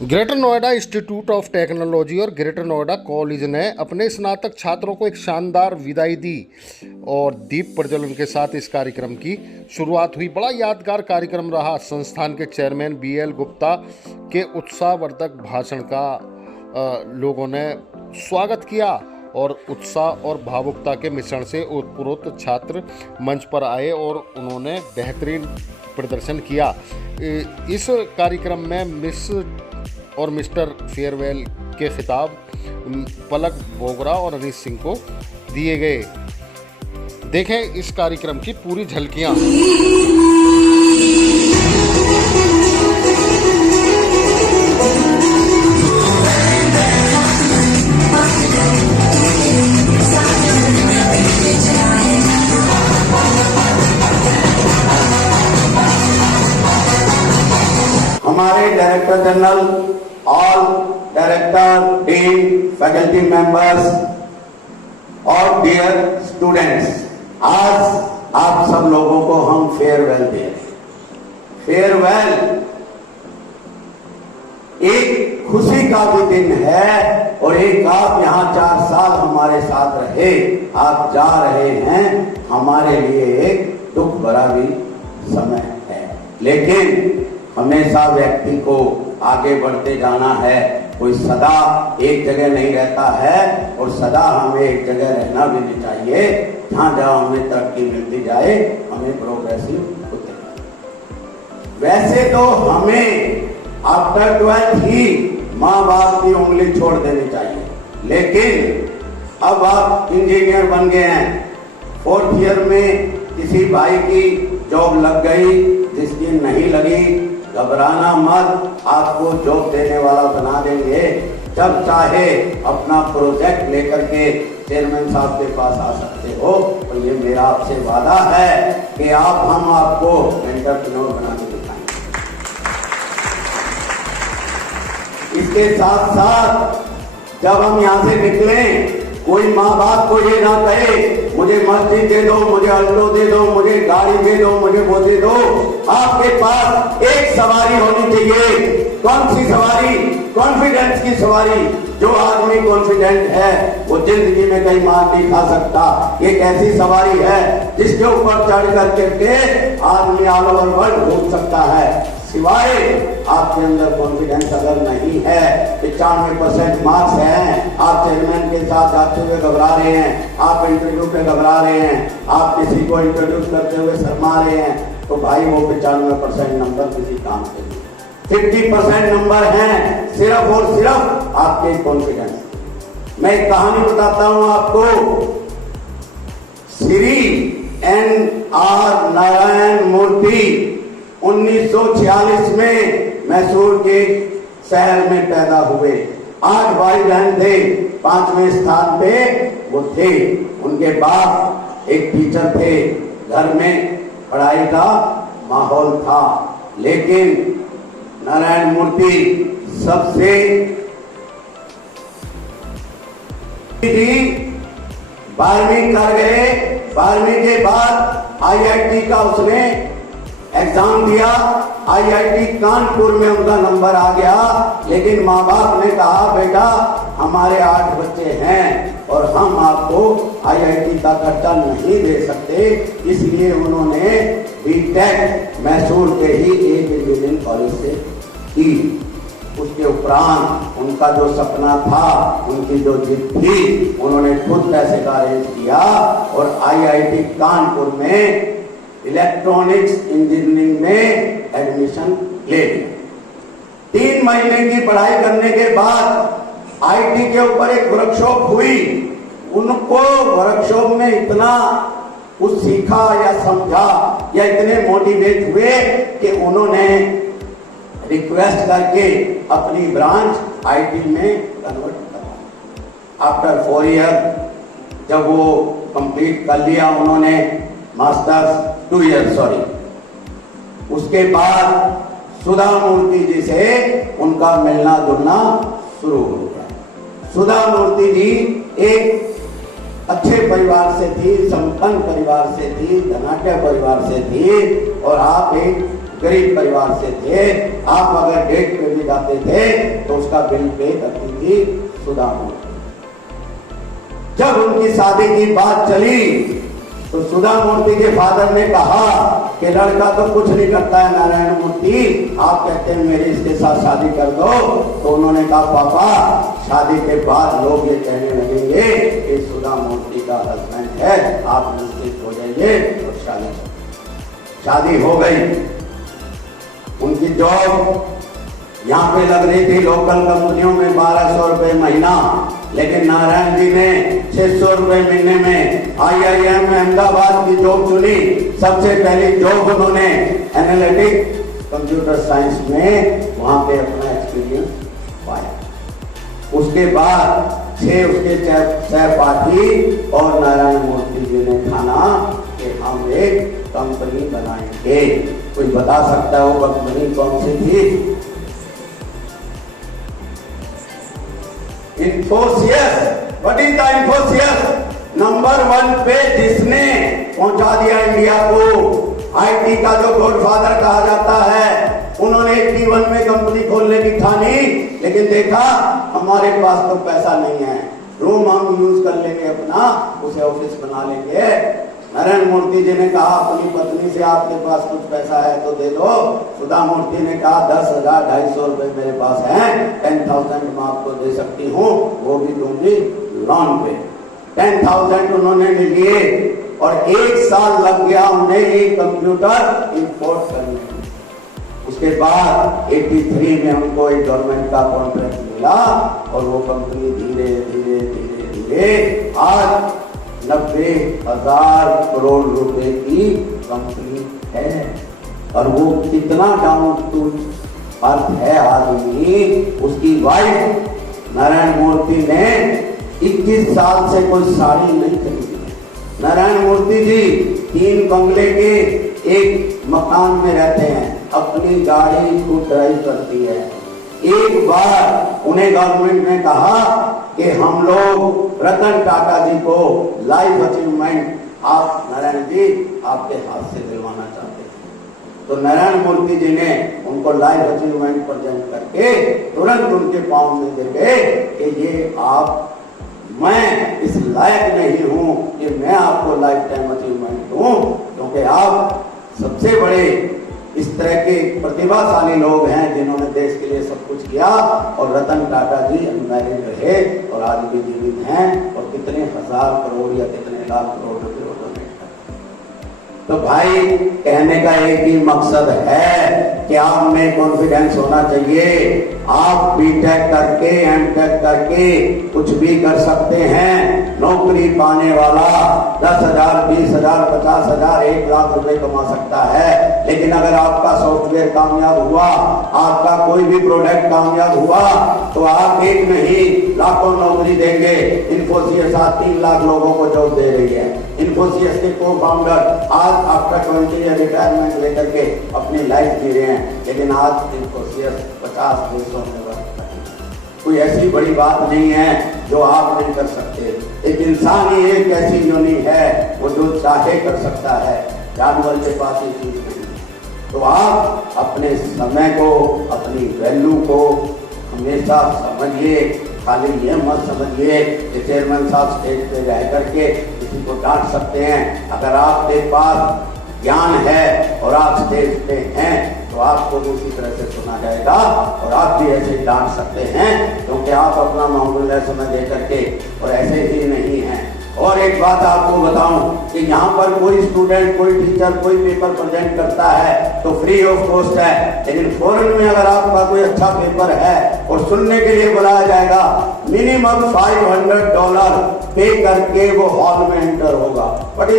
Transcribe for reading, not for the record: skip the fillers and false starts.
Greater Noida institute of technology और greater Noida college ने अपने स्नातक छात्रों को एक शानदार विदाई दी और दीप प्रज्वलन के साथ इस कार्यक्रम की शुरुआत हुई। बड़ा यादगार कार्यक्रम रहा। संस्थान के चेयरमैन BL गुप्ता के उत्साहवर्धक भाषण का लोगों ने स्वागत किया और उत्साह और भावुकता के मिश्रण से उत्प्रोत छात्र मंच पर आए और उन्होंने बेहतरीन प्रदर्शन किया। इस कार्यक्रम में मिस और मिस्टर फेयरवेल के खिताब पलक बोगरा और अनीस सिंह को दिए गए। देखें इस कार्यक्रम की पूरी झलकियां। हमारे director general, all director, dean, faculty members और डियर स्टूडेंट्स, आज आप सब लोगों को हम फेयरवेल दे रहे हैं। फेयरवेल एक खुशी का भी दिन है और एक आप यहाँ 4 साल हमारे साथ रहे, आप जा रहे हैं, हमारे लिए एक दुख भरा भी समय है। लेकिन हमेशा व्यक्ति को आगे बढ़ते जाना है। कोई सदा एक जगह नहीं रहता है और सदा हमें एक जगह रहना भी नहीं चाहिए। जहां जहां हमें तरक्की मिलती जाए, हमें प्रोग्रेसिव होते जाए। वैसे तो हमें आफ्टर 12th ही माँ बाप की उंगली छोड़ देनी चाहिए, लेकिन अब आप इंजीनियर बन गए हैं, 4th ईयर में किसी भाई की जॉब लग गई, जिसकी नहीं लगी, घबराना मत, आपको जॉब देने वाला बना देंगे। जब चाहे अपना प्रोजेक्ट लेकर के चेयरमैन साहब के पास आ सकते हो। और ये मेरा आपसे वादा है कि हम आपको एंटरप्रेन्योर बना के दिखाएंगे। इसके साथ साथ जब हम यहाँ से निकले, कोई माँ बाप को ये ना कहे मुझे मस्जिद दे दो, मुझे अल्टो दे दो, मुझे गाड़ी दे दो, मुझे वो दे दो। आपके पास एक सवारी होनी चाहिए। कौन सी सवारी? कॉन्फिडेंस की सवारी। जो आदमी कॉन्फिडेंट है वो जिंदगी में कहीं मार नहीं खा सकता। एक ऐसी सवारी है जिसके ऊपर चढ़ करके आदमी ऑल ओवर वर्ल्ड घूम सकता है। सिवाय आपके अंदर कॉन्फिडेंस अगर नहीं है, 95% मार्क्स हैं, आप चेयरमैन के साथ जाते हुए घबरा रहे हैं, आप इंटरव्यू पे घबरा रहे हैं, आप किसी को इंट्रोड्यूस करते हुए शर्मा रहे हैं, तो भाई वो 95% नंबर किसी काम के लिए। 50% नंबर हैं सिर्फ और सिर्फ आपके कॉन्फिडेंस। मैं एक कहानी बताता हूं आपको। श्री NR नारायण मूर्ति 1946 में मैसूर के शहर में पैदा हुए। 8 भाई बहन थे, 5वें स्थान पे वो थे। उनके बाप एक टीचर थे, घर में पढ़ाई का माहौल था, लेकिन नारायण मूर्ति सबसे 12वीं कर गए। 12वीं के बाद IIT का उसने एग्जाम दिया। IIT कानपुर में उनका नंबर आ गया, लेकिन माँ बाप ने कहा बेटा हमारे 8 बच्चे हैं और हम आपको IIT का खर्चा नहीं दे सकते, इसलिए उन्होंने BTech मैसूर के ही एक इंजीनियरिंग कॉलेज से की। उसके उपरांत उनका जो सपना था, उनकी जो जिद थी, उन्होंने खुद पैसे का अरेंज किया और IIT कानपुर में इलेक्ट्रॉनिक्स इंजीनियरिंग में एडमिशन ले लिया। 3 महीने की पढ़ाई करने के बाद IT के ऊपर एक वर्कशॉप हुई। उनको वर्कशॉप में इतना कुछ सीखा या समझा या इतने मोटिवेट हुए कि उन्होंने रिक्वेस्ट करके अपनी ब्रांच IT में कन्वर्ट करा। आफ्टर 4 ईयर जब वो कंप्लीट कर लिया उन्होंने मास्टर्स, 2 ईयर सॉरी, उसके बाद सुधा मूर्ति जी से उनका मिलना जुलना शुरू हो गया। सुधा मूर्ति जी एक अच्छे परिवार से थी, संपन्न परिवार से थी, धनाढ्य परिवार से थी और आप एक गरीब परिवार से थे। आप अगर डेट पे भी जा जाते थे तो उसका बिल पे करती थी सुधा मूर्ति। जब उनकी शादी की बात चली तो सुधा मूर्ति के फादर ने कहा कि लड़का तो कुछ नहीं करता है नारायण मूर्ति, आप कहते हैं मेरे इसके साथ शादी कर दो। तो उन्होंने कहा पापा शादी के बाद लोग ये कहने लगेंगे कि सुधा मूर्ति का हस्बैंड है, आप निश्चित हो जाइए। और शादी हो गई। उनकी जॉब यहाँ पे लग रही थी लोकल कंपनियों में 1200 रुपए महीना, लेकिन नारायण जी ने 600 रुपए महीने में IIM में अहमदाबाद की जॉब चुनी। सबसे पहली जॉब उन्होंने एनालिटिक कंप्यूटर साइंस में वहां पे अपना एक्सपीरियंस पाया। उसके बाद 6 उसके सहपाठी और नारायण मूर्ति जी ने ठाना कि हम एक कंपनी बनाएंगे। कोई बता सकता है वो कंपनी कौन सी थी? Infosys. What is the Infosys? Number 1 पे जिसने पहुंचा दिया इंडिया को, आईटी का जो गॉडफादर कहा जाता है, उन्होंने 81 में कंपनी खोलने की ठानी, लेकिन देखा हमारे पास तो पैसा नहीं है, रूम हम यूज कर लेंगे अपना, उसे ऑफिस बना लेंगे। नारायण मूर्ति जी ने कहा अपनी पत्नी से आपके पास कुछ पैसा है तो दे दो। सुधा मूर्ति ने कहा 10,000 250 रुपए मेरे पास हैं, 10,000 मैं आपको दे सकती हूँ, वो भी दूंगी लोन पे। 10,000 उन्होंने लिए और 1 साल लग गया उन्हें ये कंप्यूटर इंपोर्ट करने में। उसके बाद 83 में उनको एक गवर्नमेंट का कॉन्ट्रैक्ट मिला और वो कंपनी धीरे धीरे धीरे धीरे आज 90,000 करोड़ रुपए की कंपनी है। और वो कितना डाउन टू अर्थ है आदमी। उसकी वाइफ नारायण मूर्ति ने 21 साल से कोई साड़ी नहीं खरीदी। नारायण मूर्ति जी 3 बंगले के एक मकान में रहते हैं, अपनी गाड़ी खुद ड्राइव करती है। एक बार उन्हें गवर्नमेंट ने कहा कि हम लोग रतन टाटा जी को लाइफ अचीवमेंट आप नारायण जी आपके हाथ से दिलवाना चाहते हैं। तो नारायण मूर्ति जी ने उनको लाइफ अचीवमेंट प्रेजेंट करके तुरंत उनके पांव में दे गए कि ये आप, मैं इस लायक नहीं हूं कि मैं आपको लाइफ टाइम अचीवमेंट दूं, क्योंकि आप सबसे बड़े इस तरह के प्रतिभाशाली लोग हैं जिन्होंने देश के लिए सब कुछ किया। और रतन टाटा जी अनमैरिड रहे और आज भी जीवित हैं और कितने हजार करोड़ या कितने लाख करोड़ रुपए उन्होंने। तो भाई कहने का एक ही मकसद है कि आप में कॉन्फिडेंस होना चाहिए। आप बीटेक करके एमटेक करके कुछ भी कर सकते हैं। नौकरी पाने वाला 10,000 20,000 50,000 1 लाख रुपए कमा सकता है, लेकिन अगर आपका सॉफ्टवेयर कामयाब हुआ, आपका कोई भी प्रोडक्ट कामयाब हुआ, तो आप एक नहीं लाखों नौकरी देंगे। इन्फोसिस आज 3 लाख लोगों को जॉब दे रही है। इन्फोसिस के को फाउंडर आज आफ्टर 20 ईयर रिटायरमेंट लेकर के अपनी लाइफ जी रहे हैं, लेकिन आज इन्फोसिस 50 देशों में बनता है। कोई ऐसी बड़ी बात नहीं है जो आप नहीं कर सकते। एक इंसान ही एक ऐसी योनि है वो जो चाहे कर सकता है, जानवर के पास ये चीज नहीं। तो आप अपने समय को, अपनी वैल्यू को हमेशा समझिए। खाली ये मत समझिए कि चेयरमैन साहब स्टेज पे रह करके किसी को डांट सकते हैं। अगर आपके पास ज्ञान है और आप स्टेज पे हैं तो आपको भी उसी तरह से सुना जाएगा और आप भी ऐसे डांट सकते हैं, क्योंकि आप अपना मामूल है समय दे करके और ऐसे ही नहीं हैं। और एक बात आपको बताऊं कि यहाँ पर कोई स्टूडेंट, कोई टीचर, कोई पेपर प्रेजेंट करता है तो फ्री ऑफ कॉस्ट है, लेकिन फॉरेन में अगर आपका कोई अच्छा पेपर है और सुनने के लिए बुलाया जाएगा, मिनिमम $500 पे करके वो हॉल में एंटर होगा। बट